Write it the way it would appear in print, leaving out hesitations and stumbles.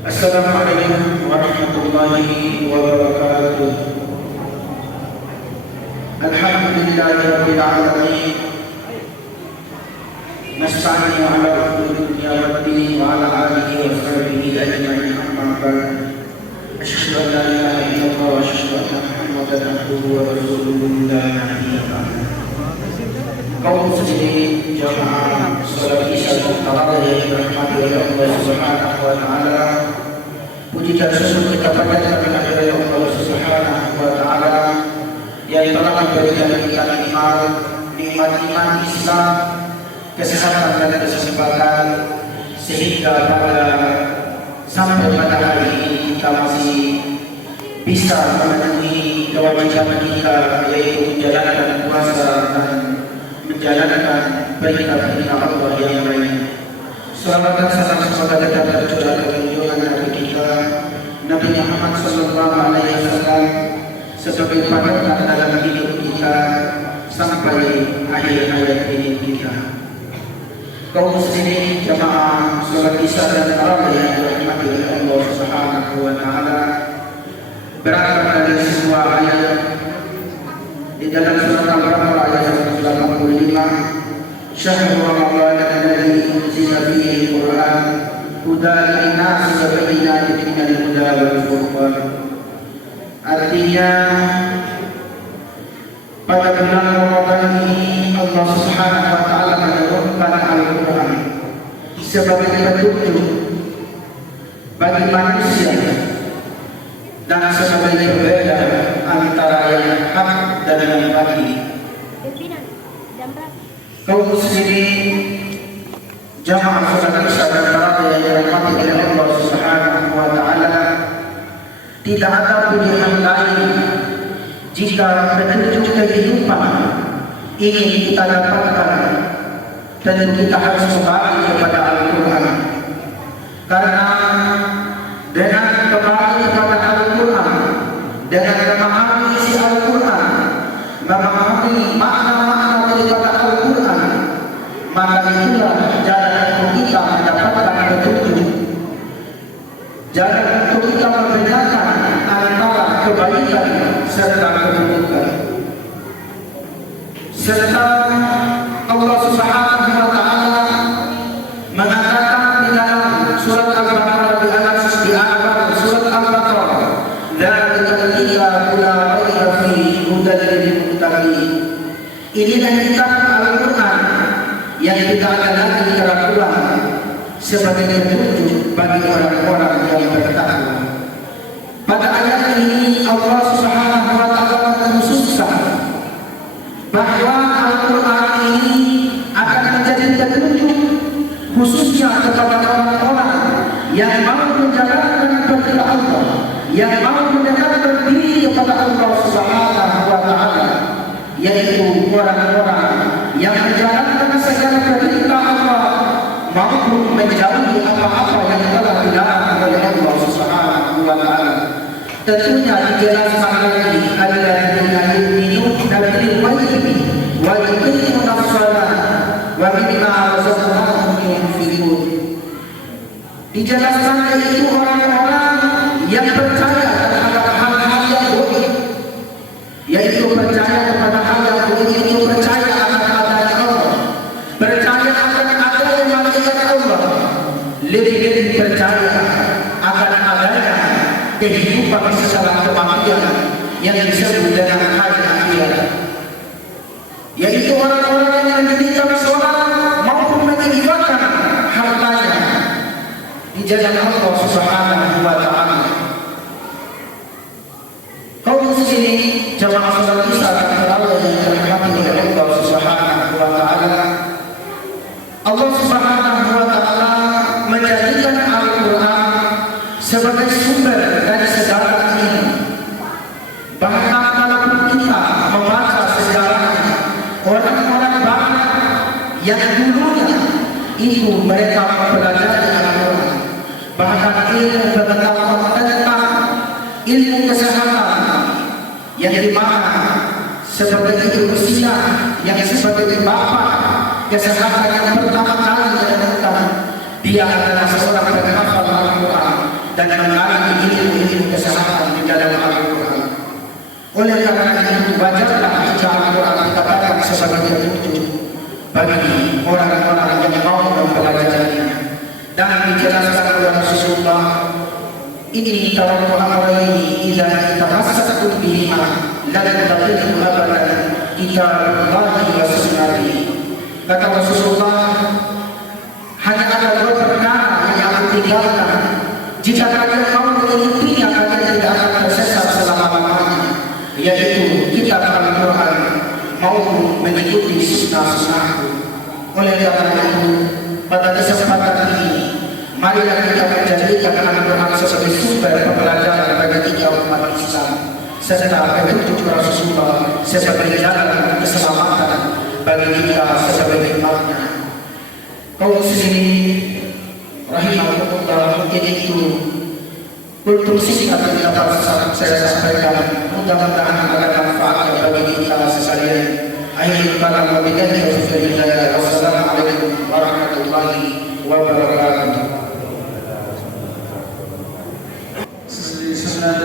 Assalamualaikum warahmatullahi wabarakatuh. Alhamdulillahirabbil alamin. Nasta'inu ala umuri dunya waddin wa ala alihi wa sahbihi ajma'in, amma ba'd. Asyhadu an la ilaha illallah wa asyhadu anna Muhammadan abduhu wa rasuluhu la nabiyya ba'dahu. Kaum muslimin jamaah salat Isya tarawih yang dirahmati oleh Allah Subhanahu wa taala. Puji dan syukur kita panjatkan kepada Allah Subhanahu wa taala yang telah memberikan kita nikmat iman Islam, kesehatan dan kesempatan sehingga sampai pada hari ini kita masih bisa memenuhi kewajiban kita, yaitu menjalankan puasa dan menjalankan perintah-perintah Allah yang lain. Salawat dan salam semoga tetap tercurah ke junjungan Nabi kita Nabi Muhammad sallallahu alaihi wasallam sebagai panutan dalam hidup kita sampai akhir hayat hidup kita. Kaum muslimin jamaah salat Isya dan tarawih yang dirahmati oleh Allah Subhanahu wa taala, berangkat dari sebuah ayat di dalam surat Al-Baqarah ayat 185, Syahrul Ramadan alladzi unzila fihi al-Qur'an hudan lin-nasi wa bayyinatin minal huda wal furqan. Artinya pada bulan Ramadan ini Allah Subhanahu wa taala menurunkan Al-Qur'an sebagai petunjuk bagi manusia dan sebagai pembeda antara yang hak dan yang batil. Kaum muslimin jamaah salat Isya dan tarawih yang dirahmati oleh Allah Subhanahu wa taala, tidak ada pilihan lain jika petunjuk kehidupan ingin kita dapatkan, tentu kita harus kembali kepada Al-Quran. Karena dengan kembali kepada Al-Quran, dengan memahami isi Al-Quran, memahami makna-makna daripada Al-Quran, maka itulah jalan untuk kita mendapatkan petunjuk, jalan untuk kita membedakan antara kebaikan serta keburukan. Serta Allah Subhanahu wa taala mengatakan di dalam surat Al-Baqarah di awal surat Al-Baqarah, "Dzalika al-kitabu la raiba fihi hudan lil muttaqin." Inilah kitab Al-Quran yang tidak ada lagi keraguan sebagai petunjuk bagi orang-orang yang bertakwa. Pada ayat ini Allah Subhanahu wa taala mengkhususkan bahwa Al-Quran ini akan menjadi petunjuk khususnya kepada orang-orang yang mau menjalankan perintah Allah, yang mau mendekatkan diri kepada Allah Subhanahu wa taala, yaitu orang-orang yang menjalankan segala perintah Allah maupun menjauhi apa-apa yang telah dilarang oleh Allah Subhanahu wa taala. Tentunya dijelaskan lagi alladzina yu'minuna bil ghaibi wa yuqimuna shalah wa mimma razaqnahum yunfiqun. Dijelaskan yaitu orang-orang yang percaya terhadap hal-hal yang gaib, yaitu percaya kepada hal yang gaib, itu percaya akan adanya Allah, percaya akan adanya malaikat Allah, lebih percaya akan adanya kehidupan setelah kematian yang disebut dengan hari akhirat, yaitu orang-orang yang mendirikan sholat maupun menghidupkan hartanya di jalan Allah Subhanahu wa taala. Kaum muslimin jamaah salat Isya dan tarawih yang dirahmati oleh Allah Subhanahu wa taala, Allah Subhanahu wa taala menjadikan Al-Quran sebagai sumber dari segala ilmu. Bahkan kalau kita membaca sejarahnya, orang-orang barat yang dulunya itu mereka mempelajari Al-Quran, bahkan ilmu pengetahuan tentang ilmu kesehatan yang dimana sebagai ilmu silat yang sebagai bapak kesehatan yang pertama kali yang dia adalah seorang penghafal Al-Quran dan mengalami ilmu kesehatan di dalam Al-Quran. Oleh karena itu, bacalah jika Al-Quran dikatakan sebagai petunjuk bagi orang-orang yang mau mempelajarinya. Dan dijelaskan oleh Rasulullah, ini taraktu amrayni idza tamassaktum bihima lan tadillu abadan kitaballahi wa sunnati. Kata Rasulullah, hanya ada dua perkara yang aku tinggalkan. Jika kalian mau mengikutinya, kalian tidak akan tersesat selama-lamanya, yaitu kitab Al-Quran maupun mengikuti sunnah-sunnahku. Oleh karena itu, pada kesempatan ini, marilah kita menjadikan Al-Quran sebagai sumber pembelajaran bagi kita umat Islam, serta petunjuk Rasulullah sebagai jalan keselamatan bagi kita sebagai umatnya. Kaum muslimin rahimahumullah, mungkin itu kultur singkat yang dapat saya sampaikan. Mudah-mudahan ada manfaatnya bagi kita sekalian. Akhirul kalam wa billahi taufiq. Wassalamualaikum warahmatullahi wabarakatuh. Sunnah